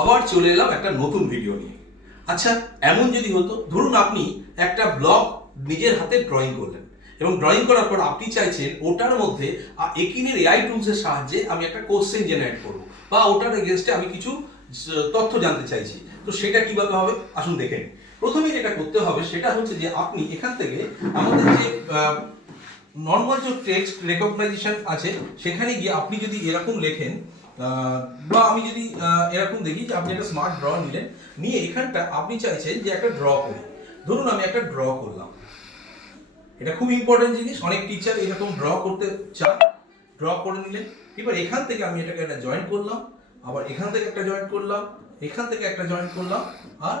আবার চলে এলাম একটা নতুন ভিডিও নিয়ে। আচ্ছা, এমন যদি হতো, ধরুন আপনি একটা ব্লগ নিজের হাতে ড্রয়িং করলেন এবং ড্রয়িং করার পর আপনি চাইছেন ওটার মধ্যে একিনের এআই টুলসের সাহায্যে আমি একটা কোশ্চেন জেনারেট করব বা ওটার এগেনস্টে আমি কিছু তথ্য জানতে চাইছি। তো সেটা কিভাবে হবে আসুন দেখে নিই। প্রথমে যেটা করতে হবে সেটা হচ্ছে যে আপনি এখান থেকে আমাদের যে নর্মাল যে টেক্সট রেকগনাইজেশন আছে সেখানে গিয়ে আপনি যদি এরকম লেখেন বা আমি যদি এরকম দেখি যে আপনি একটা স্মার্ট ড্র নিলেন, নিয়ে এখানটা আপনি চাইছেন যে একটা ড্র করি। ধরুন আমি একটা ড্র করলাম, এটা খুব ইম্পর্টেন্ট জিনিস, অনেক টিচার এরকম ড্র করতে চান। ড্র করে নিলেন, এবার এখান থেকে আমি এটাকে একটা জয়েন করলাম, আবার এখান থেকে একটা জয়েন করলাম, এখান থেকে একটা জয়েন করলাম, আর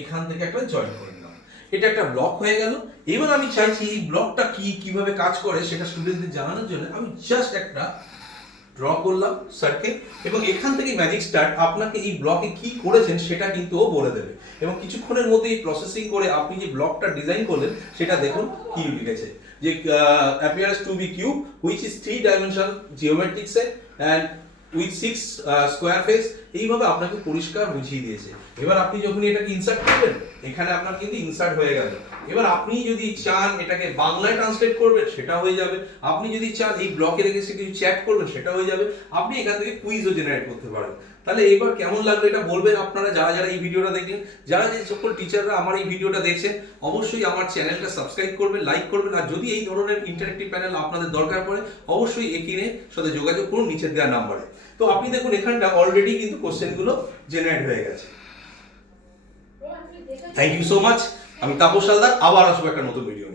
এখান থেকে একটা জয়েন করে নিলাম। এটা একটা ব্লক হয়ে গেল। এবার আমি চাইছি এই ব্লকটা কিভাবে কাজ করে সেটা স্টুডেন্টদের জানানোর জন্য আমি জাস্ট একটা ড্র করলাম সার্কেল, এবং এখান থেকে ম্যাজিক স্টার্ট আপনাকে এই ব্লকে কি করেছেন সেটা কিন্তু ও বলে দেবে। এবং কিছুক্ষণের মধ্যে এই প্রসেসিং করে আপনি যে ব্লকটা ডিজাইন করলেন সেটা দেখুন কি লিখেছে, যে appears to be cube which is 3 dimensional geometric set and with 6 square face। এইভাবে আপনাকে পরিষ্কার বুঝিয়ে দিয়েছে। এবার আপনি যখন এটাকে ইনসার্ট করবেন, এখানে আপনার কিন্তু ইনসার্ট হয়ে গেল। এবার আপনি যদি চান এটাকে বাংলায় ট্রান্সলেট করবেন সেটা হয়ে যাবে। আপনি যদি চান এই ব্লকে রেখে কিছু চ্যাট করবেন সেটা হয়ে যাবে। আপনি এখান থেকে কুইজও জেনারেট করতে পারেন। তাহলে এবার কেমন লাগলো এটা বলবেন আপনারা, যারা যারা এই ভিডিওটা দেখলেন। যারা যে সকল টিচাররা আমার এই ভিডিওটা দেখছেন অবশ্যই আমার চ্যানেলটা সাবস্ক্রাইব করবেন, লাইক করবেন। আর যদি এই ধরনের ইন্টারেক্টিভ প্যানেল আপনাদের দরকার পড়ে অবশ্যই একিনের সাথে যোগাযোগ করুন নিচে দেওয়া নাম্বারে। তো আপনি দেখুন এখানটা অলরেডি কিন্তু কোশ্চেনগুলো জেনারেট হয়ে গেছে। Thank you so much. আমি তাপস হালদার, আবার আসবো একটা নতুন ভিডিও।